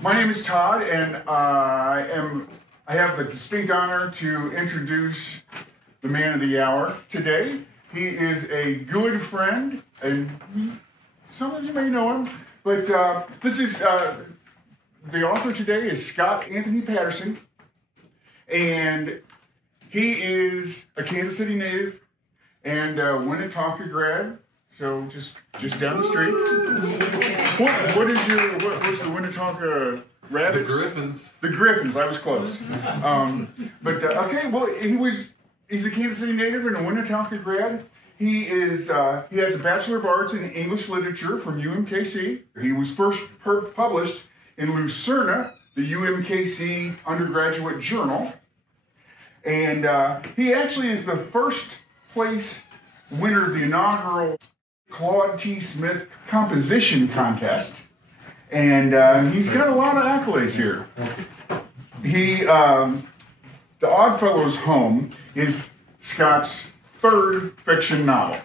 My name is Todd, and I have the distinct honor to introduce the man of the hour today. He is a good friend, and some of you may know him, but this is the author today is Skaught Anthony Patterson, and he is a Kansas City native and Winnetonka grad. So just down the street. What's the Winnetonka Rabbits? The Griffins. The Griffins. I was close. Okay. Well, he's a Kansas City native and a Winnetonka grad. He has a Bachelor of Arts in English Literature from UMKC. He was first published in Lucerna, the UMKC undergraduate journal, and he actually is the first place winner of the inaugural Claude T. Smith composition contest, and he's got a lot of accolades here. The Oddfellows Home is Scott's third fiction novel,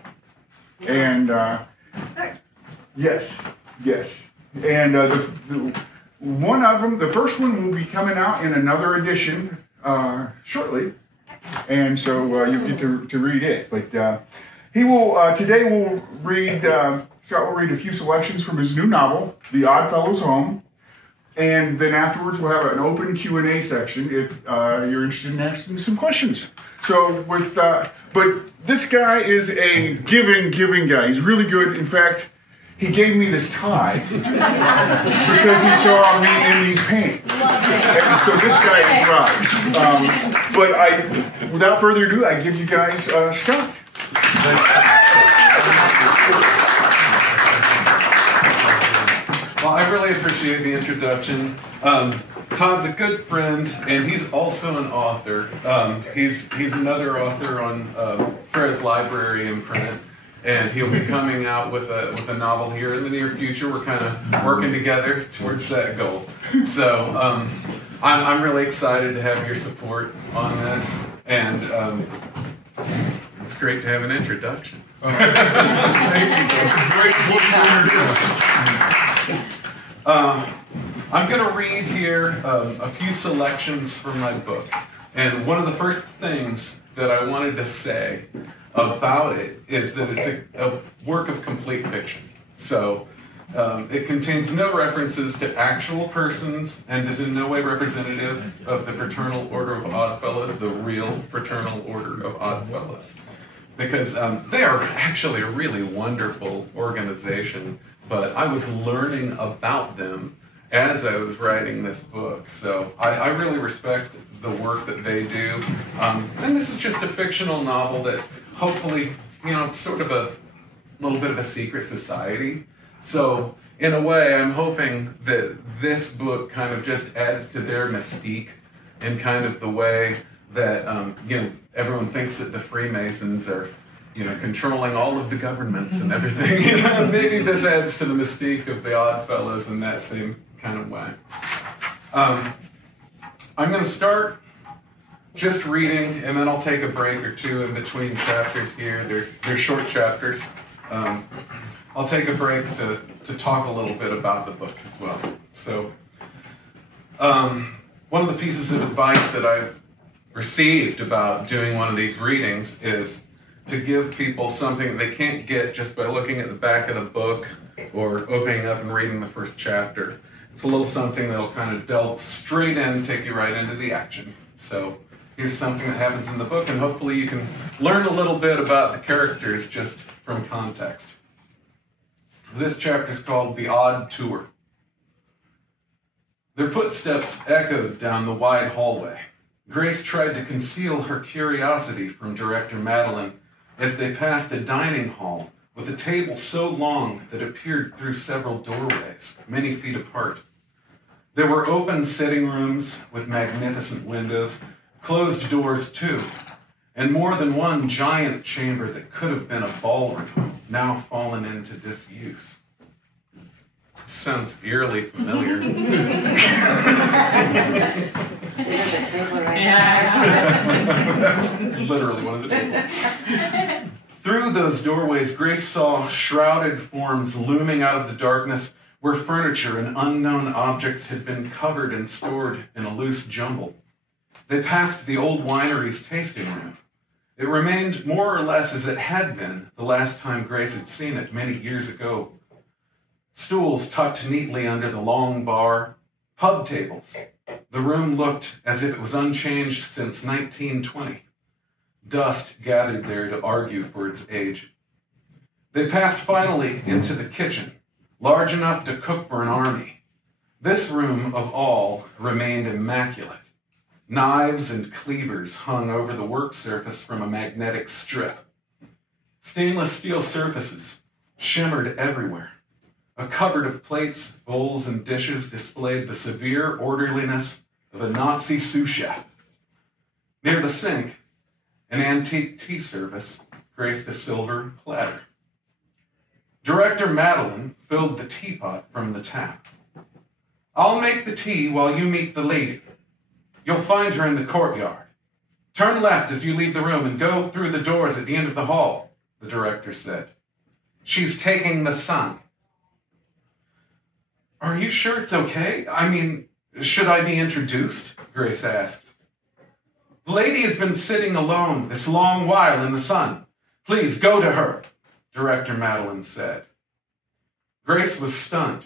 and yes, and one of them, the first one, will be coming out in another edition shortly, and so you'll get to read it, but. He will, today Scott will read a few selections from his new novel, The Oddfellows Home, and then afterwards we'll have an open Q&A section if you're interested in asking some questions. So but this guy is a giving guy. He's really good. In fact, he gave me this tie because he saw me in these pants. And so this guy rocks. But without further ado, I give you guys Scott. Well, I really appreciate the introduction. Todd's a good friend, and he's also an author. He's another author on Fred's Library imprint, and he'll be coming out with a novel here in the near future. We're kind of working together towards that goal. So I'm really excited to have your support on this, and it's great to have an introduction. Thank you. That's a great voice to introduce. I'm going to read here a few selections from my book. And one of the first things that I wanted to say about it is that it's a work of complete fiction. So it contains no references to actual persons and is in no way representative of the Fraternal Order of Oddfellows, the real Fraternal Order of Oddfellows. Because they are actually a really wonderful organization, but I was learning about them as I was writing this book. So I really respect the work that they do. And this is just a fictional novel that hopefully, it's sort of a little bit of a secret society. So in a way, I'm hoping that this book kind of just adds to their mystique in kind of the way that, everyone thinks that the Freemasons are, controlling all of the governments and everything. Maybe this adds to the mystique of the Oddfellows in that same kind of way. I'm going to start just reading, and then I'll take a break or two in between chapters here. They're short chapters. I'll take a break to talk a little bit about the book as well. So, one of the pieces of advice that I've received about doing one of these readings is to give people something they can't get just by looking at the back of the book or opening up and reading the first chapter. It's a little something that'll kind of delve straight in, take you right into the action. So here's something that happens in the book, and hopefully you can learn a little bit about the characters just from context. This chapter is called The Odd Tour. Their footsteps echoed down the wide hallway. Grace tried to conceal her curiosity from Director Madeline as they passed a dining hall with a table so long that it peered through several doorways, many feet apart. There were open sitting rooms with magnificent windows, closed doors too, and more than one giant chamber that could have been a ballroom, now fallen into disuse. Sounds eerily familiar. That's literally one of the tables. Through those doorways, Grace saw shrouded forms looming out of the darkness where furniture and unknown objects had been covered and stored in a loose jumble. They passed the old winery's tasting room. It remained more or less as it had been the last time Grace had seen it many years ago. Stools tucked neatly under the long bar, pub tables. The room looked as if it was unchanged since 1920. Dust gathered there to argue for its age. They passed finally into the kitchen, large enough to cook for an army. This room of all remained immaculate. Knives and cleavers hung over the work surface from a magnetic strip. Stainless steel surfaces shimmered everywhere. A cupboard of plates, bowls, and dishes displayed the severe orderliness of a Nazi sous chef. Near the sink, an antique tea service graced a silver platter. Director Madeline filled the teapot from the tap. "I'll make the tea while you meet the lady. You'll find her in the courtyard. Turn left as you leave the room and go through the doors at the end of the hall," the director said. "She's taking the sun." "Are you sure it's okay? I mean, should I be introduced?" Grace asked. "The lady has been sitting alone this long while in the sun. Please go to her," Director Madeline said. Grace was stunned,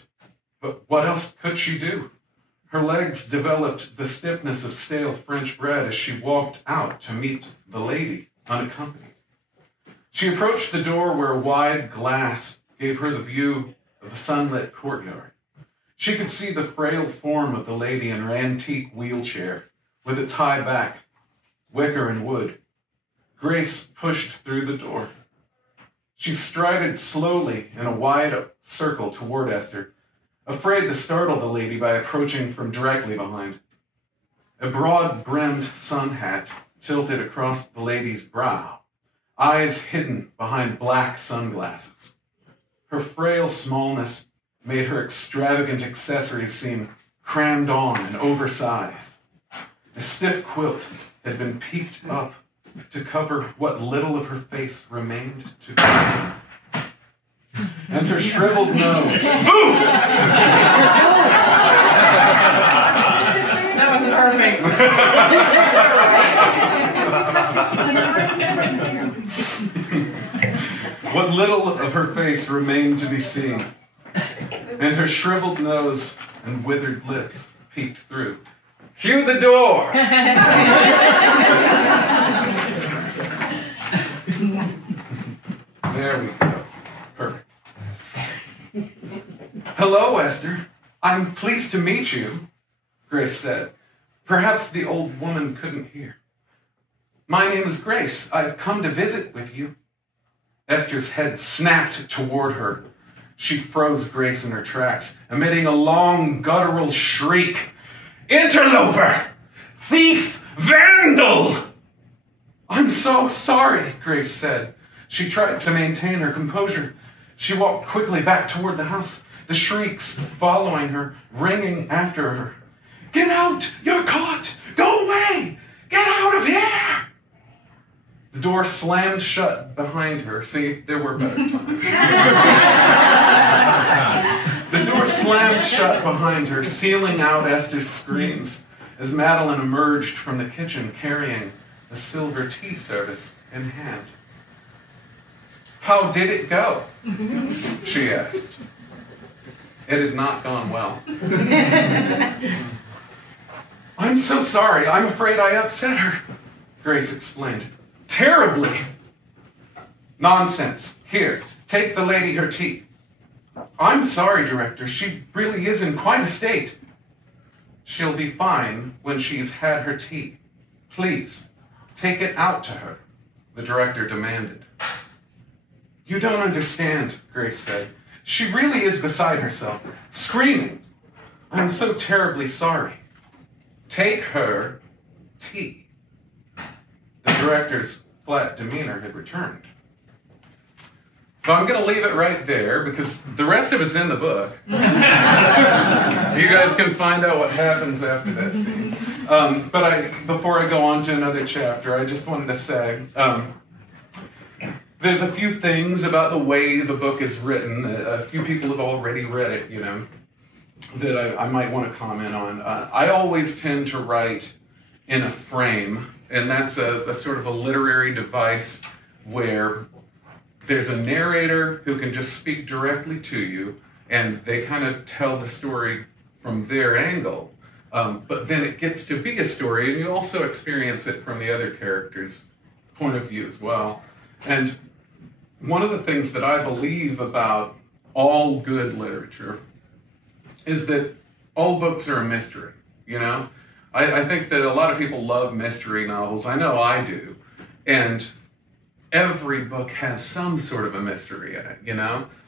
but what else could she do? Her legs developed the stiffness of stale French bread as she walked out to meet the lady, unaccompanied. She approached the door where a wide glass gave her the view of the sunlit courtyard. She could see the frail form of the lady in her antique wheelchair, with its high back, wicker and wood. Grace pushed through the door. She strided slowly in a wide circle toward Esther, afraid to startle the lady by approaching from directly behind. A broad-brimmed sun hat tilted across the lady's brow, eyes hidden behind black sunglasses. Her frail smallness made her extravagant accessories seem crammed on and oversized. A stiff quilt had been peaked up to cover what little of her face remained to cover. And her shriveled nose. Boo! That wasn't perfect. What little of her face remained to be seen, and her shriveled nose and withered lips peeked through. "Cue the door!" There we go. Perfect. "Hello, Esther. I'm pleased to meet you," Grace said. Perhaps the old woman couldn't hear. "My name is Grace. I've come to visit with you." Esther's head snapped toward her. She froze Grace in her tracks, emitting a long, guttural shriek. "Interloper! Thief! Vandal!" "I'm so sorry," Grace said. She tried to maintain her composure. She walked quickly back toward the house, the shrieks following her, ringing after her. "Get out! You're caught! Go away! Get out of here!" The door slammed shut behind her. See, there were better times. The door slammed shut behind her, sealing out Esther's screams as Madeline emerged from the kitchen carrying a silver tea service in hand. "How did it go?" she asked. It had not gone well. "I'm so sorry. I'm afraid I upset her," Grace explained. "Terribly." "Nonsense. Here, take the lady her tea." "I'm sorry, Director. She really is in quite a state." "She'll be fine when she's had her tea. Please, take it out to her," the director demanded. "You don't understand," Grace said. "She really is beside herself, screaming. I'm so terribly sorry." "Take her tea." The director's flat demeanor had returned. So I'm going to leave it right there because the rest of it's in the book. You guys can find out what happens after that scene. But before I go on to another chapter, I just wanted to say, there's a few things about the way the book is written. A few people have already read it, that I might want to comment on. I always tend to write in a frame, and that's a sort of a literary device where there's a narrator who can just speak directly to you, and they kind of tell the story from their angle. But then it gets to be a story, and you also experience it from the other character's point of view as well. And one of the things that I believe about all good literature is that all books are a mystery, I think that a lot of people love mystery novels. I know I do. And every book has some sort of a mystery in it,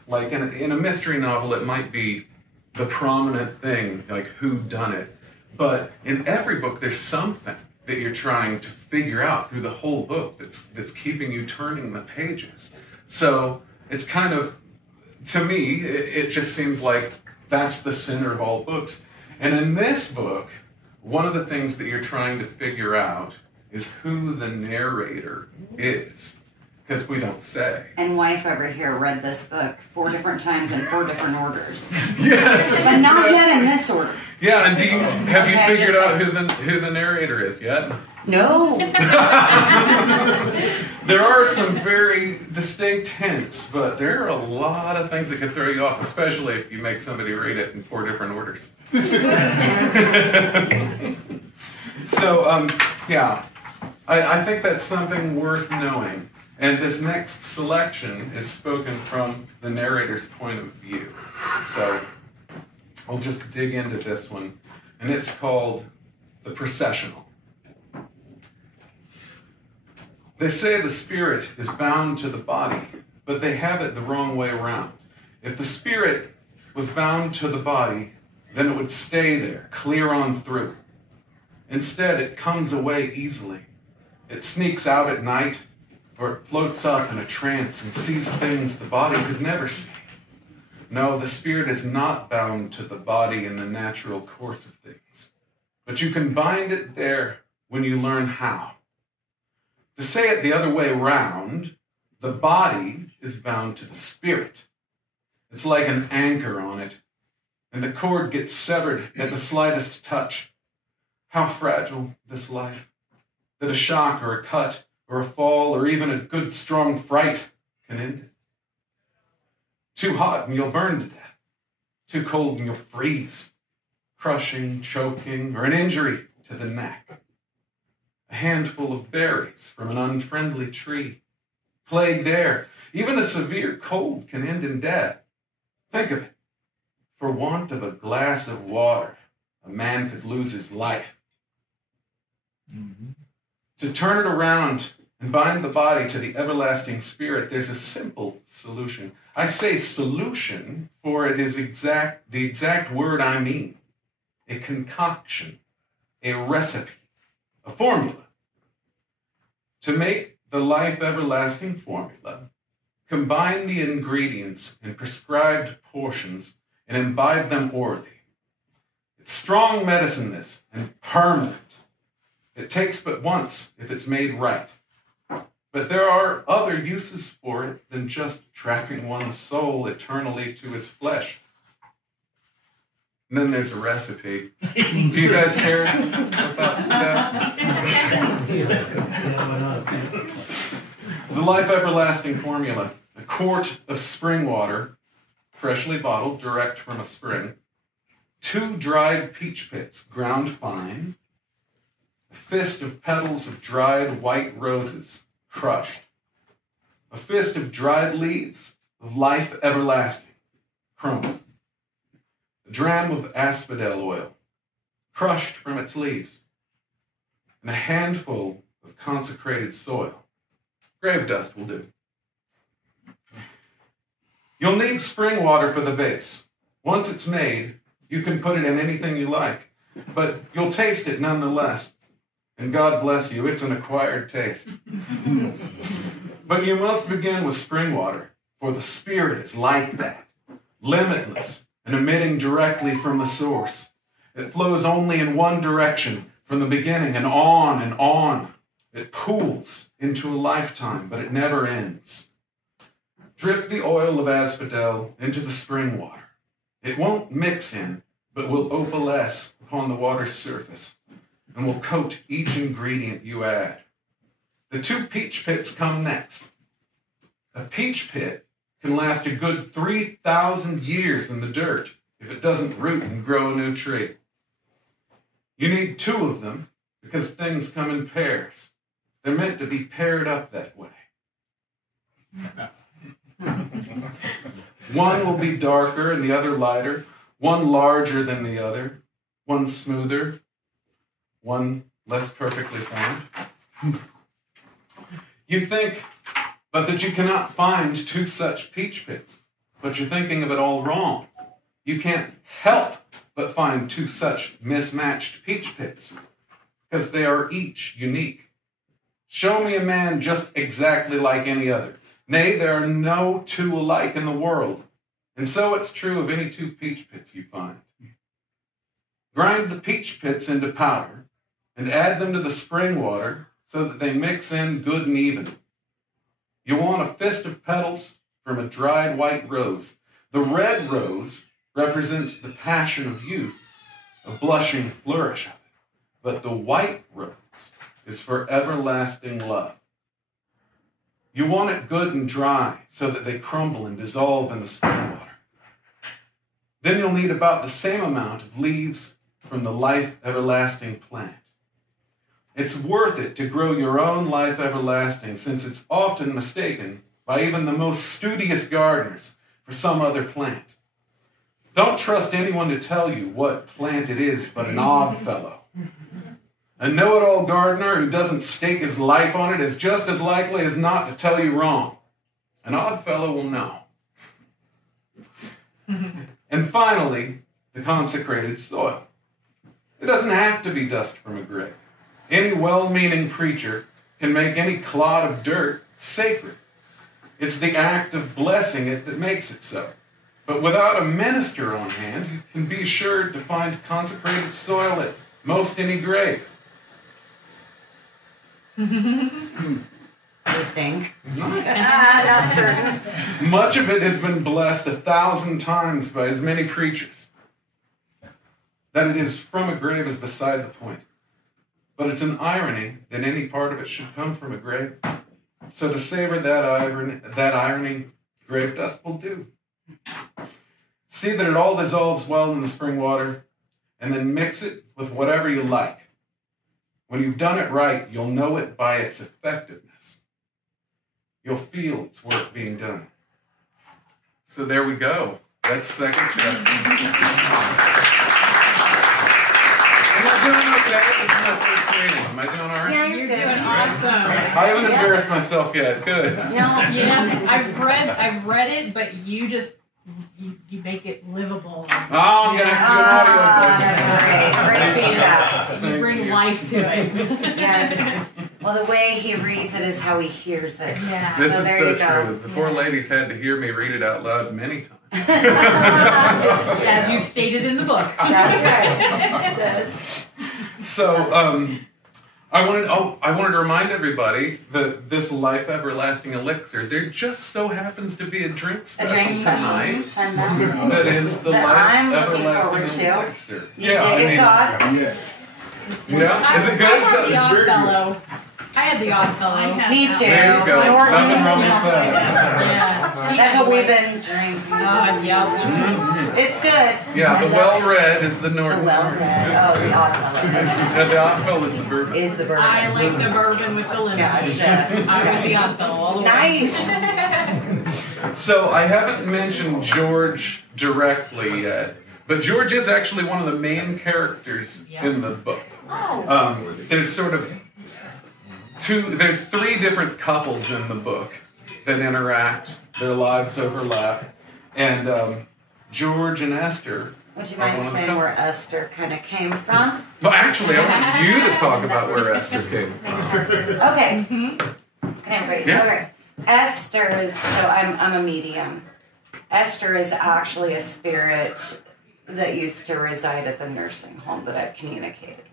Like in a mystery novel, it might be the prominent thing, like who done it. But in every book, there's something that you're trying to figure out through the whole book that's keeping you turning the pages. So it's kind of, to me, it just seems like that's the center of all books. And in this book, one of the things that you're trying to figure out is who the narrator is. Because we don't say. And wife over here read this book 4 different times in 4 different orders. Yes. But not yet in this order. Yeah, and have you figured out who the narrator is yet? No. There are some very distinct hints, but there are a lot of things that could throw you off, especially if you make somebody read it in 4 different orders. So, yeah, I think that's something worth knowing. And this next selection is spoken from the narrator's point of view. So I'll just dig into this one. And it's called The Processional. They say the spirit is bound to the body, but they have it the wrong way around. If the spirit was bound to the body, then it would stay there, clear on through. Instead, it comes away easily. It sneaks out at night, or it floats up in a trance and sees things the body could never see. No, the spirit is not bound to the body in the natural course of things, but you can bind it there when you learn how. To say it the other way round, the body is bound to the spirit. It's like an anchor on it, and the cord gets severed at the slightest touch. How fragile this life, that a shock or a cut or a fall, or even a good strong fright can end it. Too hot and you'll burn to death. Too cold and you'll freeze. Crushing, choking, or an injury to the neck. A handful of berries from an unfriendly tree. Plagued air. Even a severe cold can end in death. Think of it. For want of a glass of water, a man could lose his life. Mm-hmm. To turn it around and bind the body to the everlasting spirit, there's a simple solution. I say solution, for it is the exact word I mean. A concoction, a recipe, a formula. To make the life everlasting formula, combine the ingredients in prescribed portions and imbibe them orally. It's strong medicine, this, and permanent. It takes but once if it's made right. But there are other uses for it than just trapping one's soul eternally to his flesh. And then there's a recipe. Do you guys care about that? The life everlasting formula. A quart of spring water, freshly bottled direct from a spring. 2 dried peach pits, ground fine. A fist of petals of dried white roses, crushed. A fist of dried leaves of life everlasting, crumbled. A dram of asphodel oil, crushed from its leaves. And a handful of consecrated soil. Grave dust will do. You'll need spring water for the base. Once it's made, you can put it in anything you like, but you'll taste it nonetheless. And God bless you, it's an acquired taste. But you must begin with spring water, for the Spirit is like that, limitless and emitting directly from the source. It flows only in one direction, from the beginning and on and on. It pools into a lifetime, but it never ends. Drip the oil of asphodel into the spring water. It won't mix in, but will opalesce upon the water's surface and will coat each ingredient you add. The 2 peach pits come next. A peach pit can last a good 3,000 years in the dirt if it doesn't root and grow a new tree. You need 2 of them because things come in pairs. They're meant to be paired up that way. One will be darker and the other lighter, one larger than the other, one smoother, one less perfectly formed. You think, but that you cannot find 2 such peach pits, but you're thinking of it all wrong. You can't help but find 2 such mismatched peach pits, because they are each unique. Show me a man just exactly like any other. Nay, there are no 2 alike in the world, and so it's true of any 2 peach pits you find. Grind the peach pits into powder, and add them to the spring water so that they mix in good and even. You want a fist of petals from a dried white rose. The red rose represents the passion of youth, a blushing flourish of it, but the white rose is for everlasting love. You want it good and dry so that they crumble and dissolve in the spring water. Then you'll need about the same amount of leaves from the life everlasting plant. It's worth it to grow your own life everlasting, since it's often mistaken by even the most studious gardeners for some other plant. Don't trust anyone to tell you what plant it is but an odd fellow. A know-it-all gardener who doesn't stake his life on it is just as likely as not to tell you wrong. An odd fellow will know. And finally, the consecrated soil. It doesn't have to be dust from a grave. Any well-meaning preacher can make any clod of dirt sacred. It's the act of blessing it that makes it so. But without a minister on hand, you can be assured to find consecrated soil at most any grave. You think? Not certain. Much of it has been blessed 1,000 times by as many preachers. That it is from a grave is beside the point. But it's an irony that any part of it should come from a grave. So to savor that irony, grave dust will do. See that it all dissolves well in the spring water, and then mix it with whatever you like. When you've done it right, you'll know it by its effectiveness. You'll feel its work being done. So there we go. That's second chapter. Am I doing okay? This is my first reading. Am I doing all right? Yeah, You're doing awesome. I haven't embarrassed myself yet. Good. No. Yeah, I've read it, but you just you make it livable. Oh, I'm gonna have to do an audio book. That's great. Great feedback. You bring life to it. Yes. Well, the way he reads it is how he hears it. Yeah. This So is there so you go. true. The poor ladies had to hear me read it out loud many times. As you stated in the book. That's right. Yes. So, I wanted to remind everybody that this life everlasting elixir, there just so happens to be a drink A special drink special. tonight. Send them. That is the That life I'm looking everlasting forward to. elixir. You dig it, Todd? Yes. Yeah, is it good? I had the It's odd very good. fellow. I had the odd fellow. Me too. There you go. Lord, Nothing wrong with that. Yeah. that's what we've been drinking. Yeah. It's good. Yeah, the I love well it. read is the The Norton. well read. Oh, the odd fellow. And the Oddfellow is the bourbon. Is the bourbon. I like the bourbon with the lemon. Gotcha. I was the odd fellow all the way. Nice. So I haven't mentioned George directly yet, but George is actually one of the main characters in the book. Oh. There's sort of there's 3 different couples in the book that interact. Their lives overlap, and George and Esther. Would you are mind one of the saying where couples. Esther kind of came from? Well, actually, I want you to talk about where Esther came from. Okay. Can everybody? Yeah. Okay. Esther is, so I'm a medium. Esther is actually a spirit that used to reside at the nursing home that I've communicated with.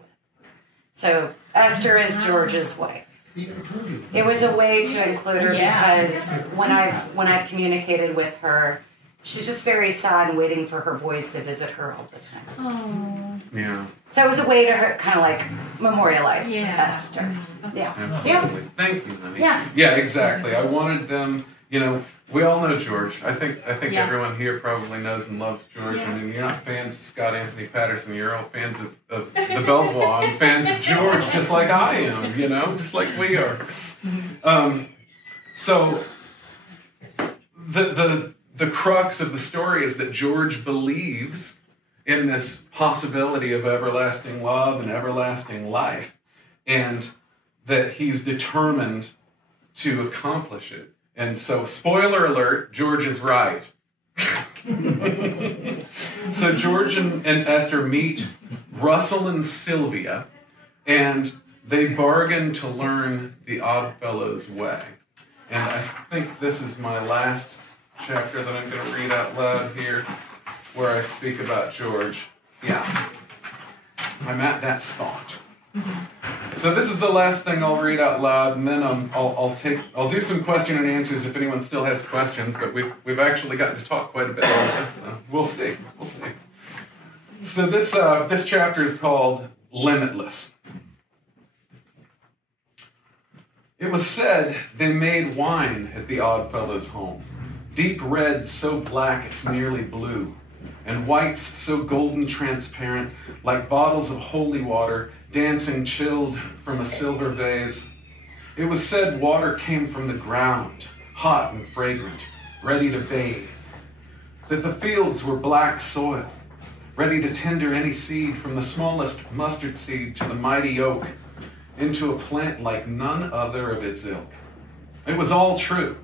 So Esther is George's wife. It was a way to include her because when I've communicated with her, she's just very sad and waiting for her boys to visit her all the time. Oh. Yeah. So it was a way to kind of like memorialize Esther. Yeah. Absolutely. Thank you, honey. Yeah. Yeah, exactly. I wanted them, you know, we all know George. I think everyone here probably knows and loves George. I mean, you're not fans of Skaught Anthony Patterson. You're all fans of the Belvoir and fans of George, just like I am, you know, just like we are. So the crux of the story is that George believes in this possibility of everlasting love and everlasting life, and that he's determined to accomplish it. And so, spoiler alert, George is right. So George and Esther meet Russell and Sylvia, and they bargain to learn the Oddfellows' way. And I think this is my last chapter that I'm going to read out loud here, where I speak about George. Yeah, I'm at that spot. So this is the last thing I'll read out loud, and then I'll do some question and answers if anyone still has questions. But we've actually gotten to talk quite a bit on this, so we'll see. So this chapter is called Limitless. It was said they made wine at the Oddfellows' home, deep red so black it's nearly blue, and whites so golden transparent, like bottles of holy water dancing chilled from a silver vase. It was said water came from the ground, hot and fragrant, ready to bathe, that the fields were black soil, ready to tender any seed from the smallest mustard seed to the mighty oak, into a plant like none other of its ilk. It was all true.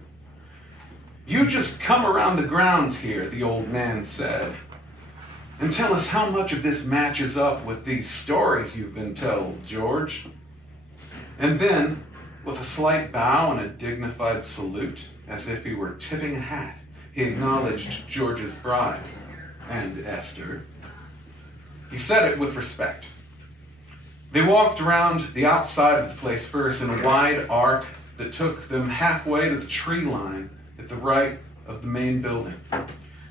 You just come around the grounds here, the old man said, and tell us how much of this matches up with these stories you've been told, George. And then, with a slight bow and a dignified salute, as if he were tipping a hat, he acknowledged George's bride and Esther. He said it with respect. They walked around the outside of the place first in a wide arc that took them halfway to the tree line at the right of the main building.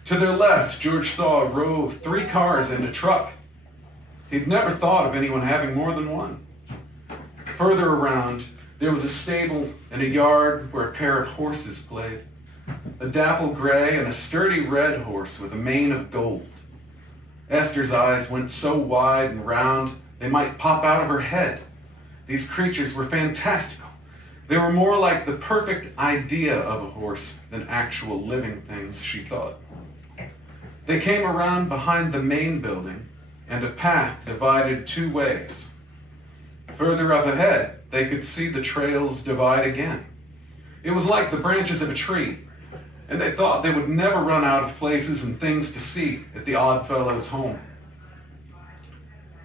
To their left, George saw a row of 3 cars and a truck. He'd never thought of anyone having more than one. Further around, there was a stable and a yard where a pair of horses played. A dapple gray and a sturdy red horse with a mane of gold. Esther's eyes went so wide and round they might pop out of her head. These creatures were fantastical. They were more like the perfect idea of a horse than actual living things, she thought. They came around behind the main building, and a path divided 2 ways. Further up ahead, they could see the trails divide again. It was like the branches of a tree, and they thought they would never run out of places and things to see at the Oddfellows' home.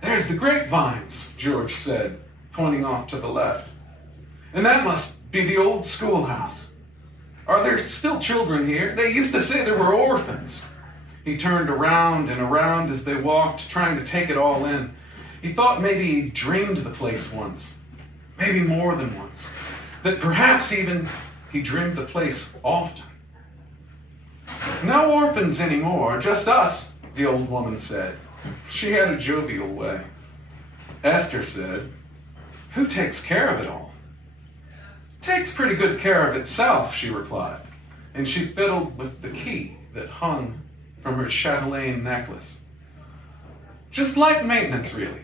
There's the grapevines, George said, pointing off to the left. And that must be the old schoolhouse. Are there still children here? They used to say there were orphans. He turned around and around as they walked, trying to take it all in. He thought maybe he dreamed the place once, maybe more than once, that perhaps even he dreamed the place often. No orphans anymore, just us, the old woman said. She had a jovial way. Esther said, who takes care of it all? Takes pretty good care of itself, she replied, and she fiddled with the key that hung from her chatelaine necklace. Just light maintenance, really.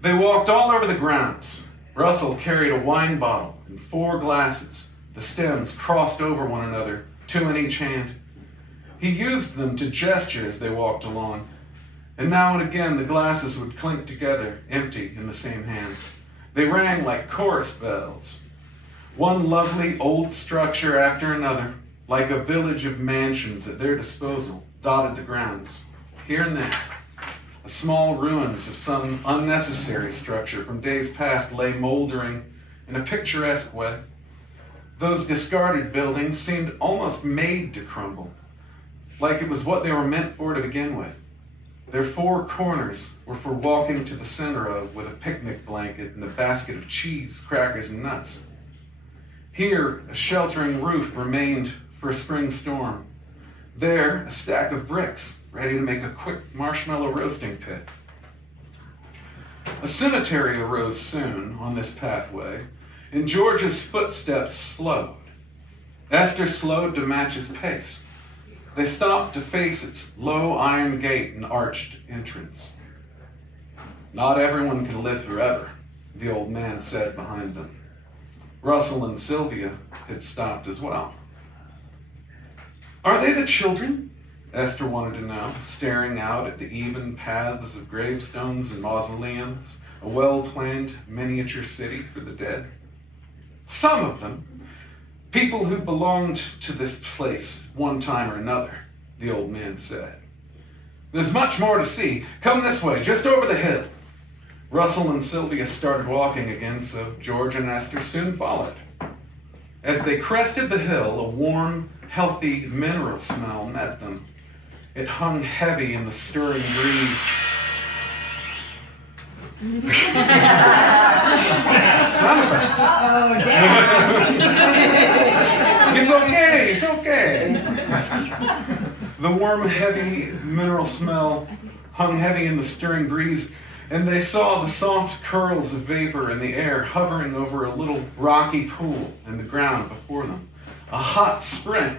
They walked all over the grounds. Russell carried a wine bottle and 4 glasses. The stems crossed over one another, 2 in each hand. He used them to gesture as they walked along, and now and again the glasses would clink together, empty in the same hand. They rang like chorus bells. One lovely old structure after another, like a village of mansions at their disposal, dotted the grounds. Here and there, small ruins of some unnecessary structure from days past lay moldering in a picturesque way. Those discarded buildings seemed almost made to crumble, like it was what they were meant for to begin with. Their four corners were for walking to the center of with a picnic blanket and a basket of cheese, crackers, and nuts. Here, a sheltering roof remained for a spring storm. There, a stack of bricks, ready to make a quick marshmallow roasting pit. A cemetery arose soon on this pathway, and George's footsteps slowed. Esther slowed to match his pace. They stopped to face its low iron gate and arched entrance. "Not everyone can live forever," the old man said behind them. Russell and Sylvia had stopped as well. "Are they the children?" Esther wanted to know, staring out at the even paths of gravestones and mausoleums, a well-planned miniature city for the dead. "Some of them. People who belonged to this place one time or another," the old man said. "There's much more to see. Come this way, just over the hill." Russell and Sylvia started walking again, so George and Esther soon followed. As they crested the hill, a warm, healthy mineral smell met them. It hung heavy in the stirring breeze. Sound effects. Oh, damn. It's okay, it's okay. The warm, heavy mineral smell hung heavy in the stirring breeze, and they saw the soft curls of vapor in the air hovering over a little rocky pool in the ground before them. A hot spring.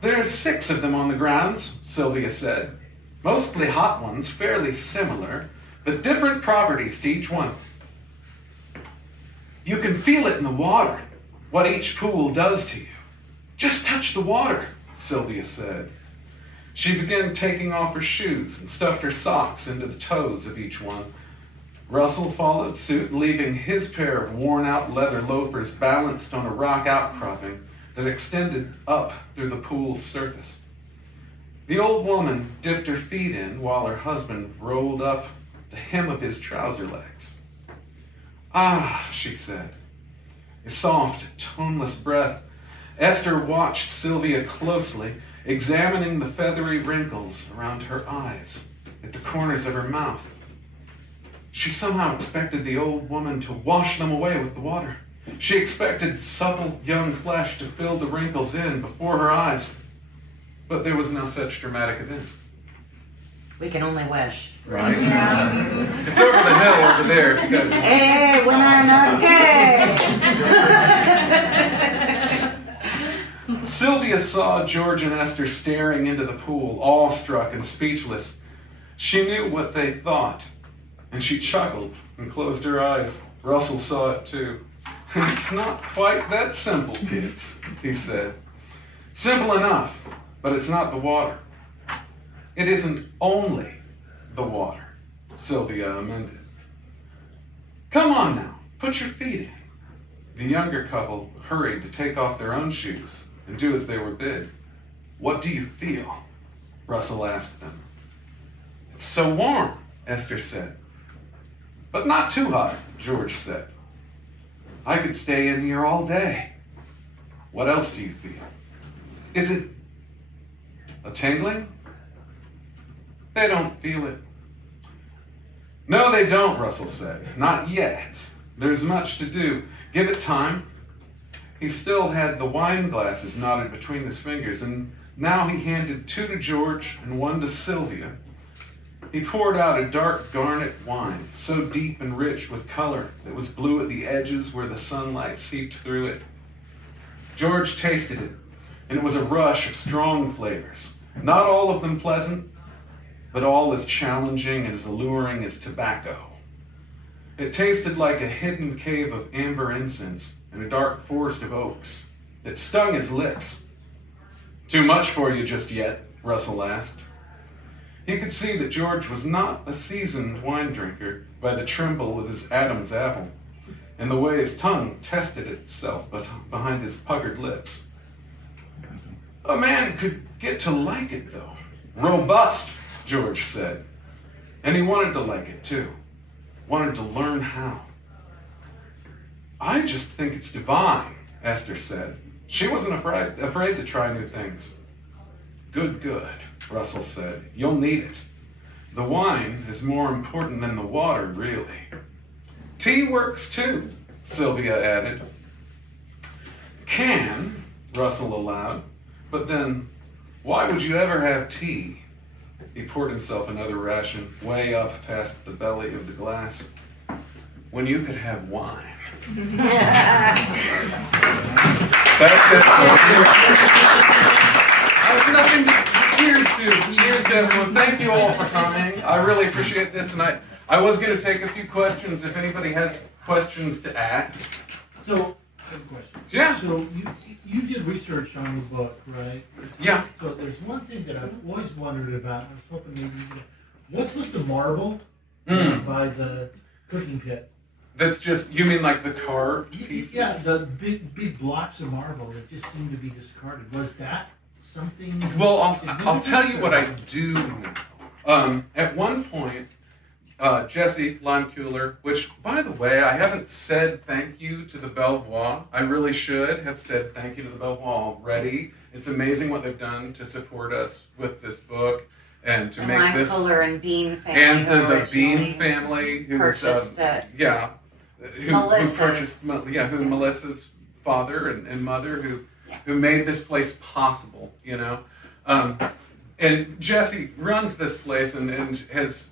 "There's 6 of them on the grounds," Sylvia said. "Mostly hot ones, fairly similar, but different properties to each one. You can feel it in the water, what each pool does to you. Just touch the water," Sylvia said. She began taking off her shoes and stuffed her socks into the toes of each one. Russell followed suit, leaving his pair of worn-out leather loafers balanced on a rock outcropping that extended up through the pool's surface. The old woman dipped her feet in while her husband rolled up the hem of his trouser legs. "Ah," she said. A soft, toneless breath. Esther watched Sylvia closely, examining the feathery wrinkles around her eyes, at the corners of her mouth. She somehow expected the old woman to wash them away with the water. She expected supple young flesh to fill the wrinkles in before her eyes. But there was no such dramatic event. We can only wish. Right? Yeah. It's over the hill over there if you guys... Hey, woman, okay. Sylvia saw George and Esther staring into the pool, awestruck and speechless. She knew what they thought, and she chuckled and closed her eyes. Russell saw it too. "It's not quite that simple, kids," he said. "Simple enough, but it's not the water." "It isn't only the water," Sylvia amended. "Come on now, put your feet in." The younger couple hurried to take off their own shoes and do as they were bid. "What do you feel?" Russell asked them. "It's so warm," Esther said. "But not too hot," George said. "I could stay in here all day." "What else do you feel?" "Is it a tingling?" "They don't feel it." "No, they don't," Russell said. "Not yet. There's much to do. Give it time." He still had the wine glasses knotted between his fingers, and now he handed 2 to George and 1 to Sylvia. He poured out a dark garnet wine, so deep and rich with color it was blue at the edges where the sunlight seeped through it. George tasted it, and it was a rush of strong flavors, not all of them pleasant, but all as challenging and as alluring as tobacco. It tasted like a hidden cave of amber incense in a dark forest of oaks. It stung his lips. "Too much for you just yet?" Russell asked. He could see that George was not a seasoned wine drinker by the tremble of his Adam's apple and the way his tongue tested itself behind his puckered lips. "A man could get to like it, though. Robust," George said. And he wanted to like it, too. Wanted to learn how. "I just think it's divine," Esther said. She wasn't afraid to try new things. Good, Russell said. "You'll need it. The wine is more important than the water, really. Tea works too, Sylvia added. Can, Russell allowed, but then why would you ever have tea? He poured himself another ration way up past the belly of the glass. When you could have wine. That's it. Cheers to everyone. Thank you all for coming. I really appreciate this, and I was going to take a few questions if anybody has questions to ask. So, I have a question. Yeah. So you did research on the book, right? Yeah. So there's one thing that I've always wondered about. I was hoping maybe you could. What's with the marble by the cooking pit? That's just, you mean like the carved pieces? Yeah, the big blocks of marble that just seem to be discarded. Was that something? Well, I'll tell you what I do know. At one point, Jesse Limekuhler, which, by the way, I haven't said thank you to the Belvoir. I really should have said thank you to the Belvoir already. It's amazing what they've done to support us with this book and to make this. Limekuhler and Bean family. And the Bean family, who's purchased it. Yeah, who purchased who Melissa's father and mother who made this place possible. You know, and Jesse runs this place and has,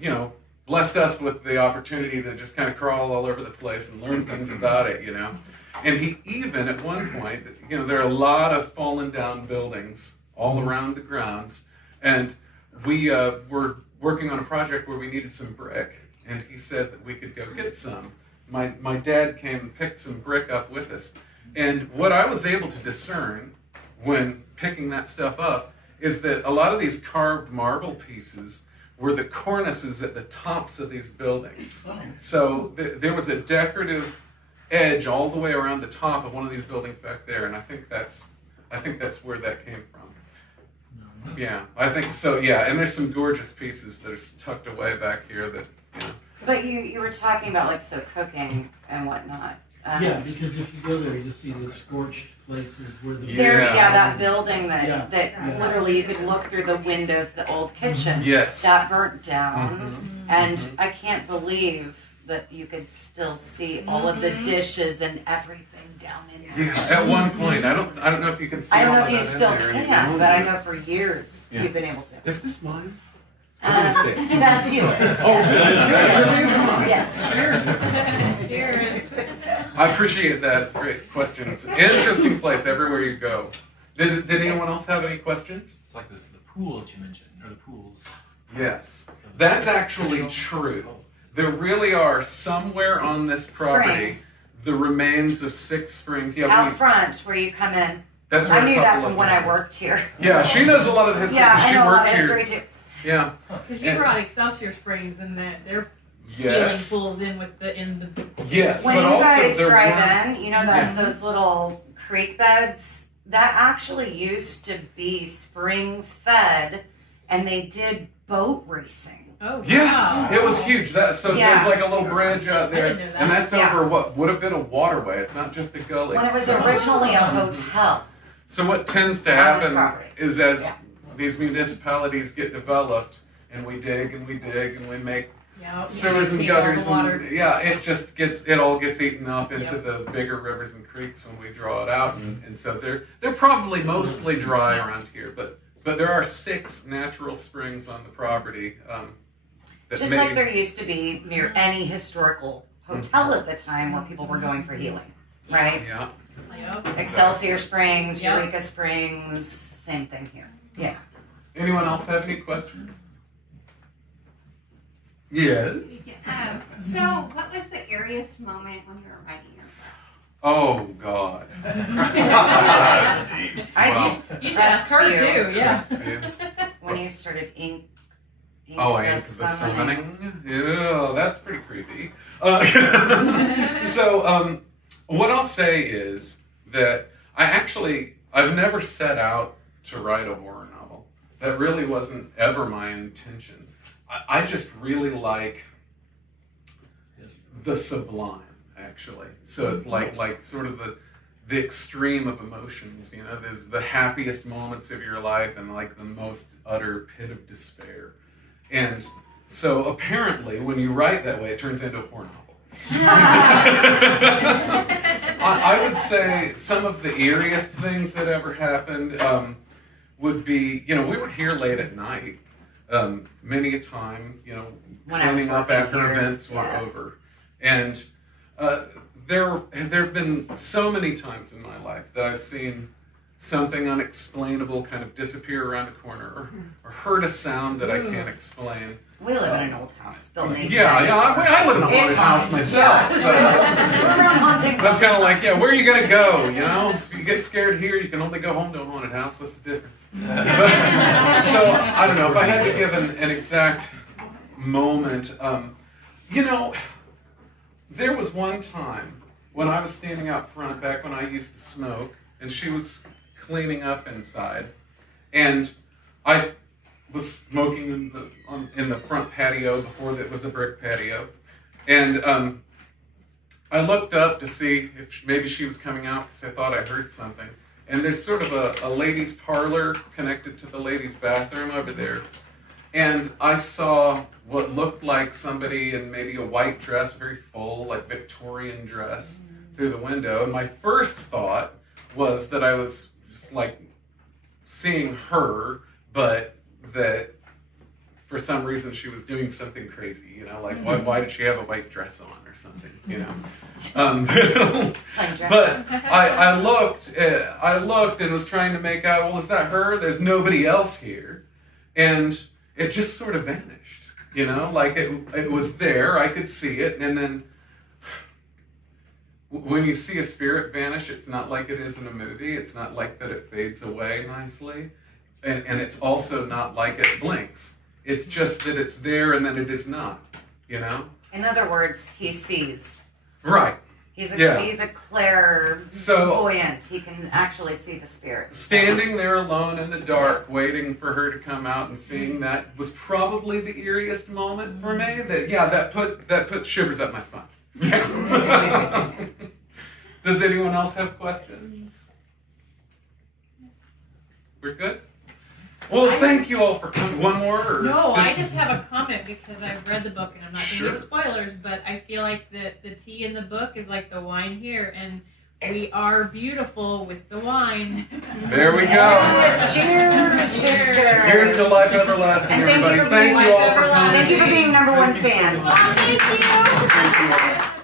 you know, blessed us with the opportunity to just kind of crawl all over the place and learn things about it, you know. And he even, at one point, you know, there are a lot of fallen down buildings all around the grounds, and we were working on a project where we needed some brick, and he said that we could go get some. My dad came and picked some brick up with us, and what I was able to discern when picking that stuff up is that a lot of these carved marble pieces were the cornices at the tops of these buildings. So there was a decorative edge all the way around the top of one of these buildings back there, and I think that's where that came from. Yeah, I think so. Yeah, and there's some gorgeous pieces that are tucked away back here that, you know. But you were talking about like cooking and whatnot. Yeah, because if you go there, you see the scorched places where the that building that literally you could look through the windows, the old kitchen. Yes. That burnt down, and I can't believe that you could still see all of the dishes and everything down in there. Yeah, at one point, I don't know if you can see. I don't know all if you that still in there can, anymore. but I know for years you've been able to. Is this mine? That's yours. Yes. Cheers. Cheers. I appreciate that. It's a great question. It's an interesting place everywhere you go. Did anyone else have any questions? It's like the pool that you mentioned, or the pools. Yes. That's actually true. There really are somewhere on this property Springs. the remains of 6 springs. Yeah, Out front where you come in. That's where I knew a that couple from of when them I worked here. Yeah, she knows a lot of the history. Yeah, I she know a lot worked of here. history too. Yeah. Because you brought Excelsior Springs and that they're Yes. healing pools in with the Yes, When but you also guys there drive weren't- in, you know that those little creek beds, that actually used to be spring fed, and they did boat racing. Oh, Yeah, wow. it was huge. There's like a little bridge out there, didn't know that. and that's over what would have been a waterway. It's not just a gully. When it was So- originally a hotel. So what tends to On this happen property. is as these municipalities get developed, and we dig and we dig and we make Yep. sewers and Take all the gutters, water. and it all gets eaten up into the bigger rivers and creeks when we draw it out, and so they're probably mostly dry around here, but there are 6 natural springs on the property. That Just like there used to be near any historical hotel at the time where people were going for healing, right? Yeah. Yep. Excelsior Springs, Yep. Eureka Springs, same thing here. Yeah. Anyone else have any questions? Yes. So, what was the eeriest moment when you were writing your book? Oh God. You should ask her too, yeah. When you started ink Oh, the Ink the Summoning? Yeah, that's pretty creepy. What I'll say is that I've never set out to write a horror novel. That really wasn't ever my intention. I just really like the sublime, actually. So it's like sort of the extreme of emotions, you know, there's the happiest moments of your life and like the most utter pit of despair. And so apparently, when you write that way, it turns into a horror novel. I would say some of the eeriest things that ever happened would be, we were here late at night, many a time, cleaning up after events were over. And there have been so many times in my life that I've seen something unexplainable kind of disappear around the corner, or heard a sound that I can't explain. We live in an old house built in 1894. I live in a haunted house myself. So that's kind of like, where are you going to go? If you get scared here, you can only go home to a haunted house. What's the difference? So, I don't know. If I had to give an exact moment, there was one time when I was standing out front, back when I used to smoke, and she was cleaning up inside, and I was smoking in the front patio before it was a brick patio, and I looked up to see if maybe she was coming out because I thought I heard something. And there's sort of a ladies' parlor connected to the ladies' bathroom over there, and I saw what looked like somebody in maybe a white dress, very full, like Victorian dress, through the window. And my first thought was that I was just like seeing her, but that for some reason she was doing something crazy, like why did she have a white dress on or something, But I looked and was trying to make out, well, is that her? There's nobody else here. And it just sort of vanished, like it was there, I could see it, and then when you see a spirit vanish, it's not like it is in a movie. It's not like that it fades away nicely. And it's also not like it blinks. It's just that it's there and then it is not, In other words, he sees. Right. He's a clairvoyant. He can actually see the spirit. Standing there alone in the dark, waiting for her to come out and seeing that was probably the eeriest moment for me. That put shivers up my spine. Yeah. Does anyone else have questions? We're good? Well, thank you all for coming. One more? No, I just have a comment because I've read the book and I'm not going to give spoilers, but I feel like the tea in the book is like the wine here, and we are beautiful with the wine. There we go. Yes, cheers, sister. Here's to life everlasting, everybody. Thank you all for coming. Thank you for being #1 fan. Oh, thank you.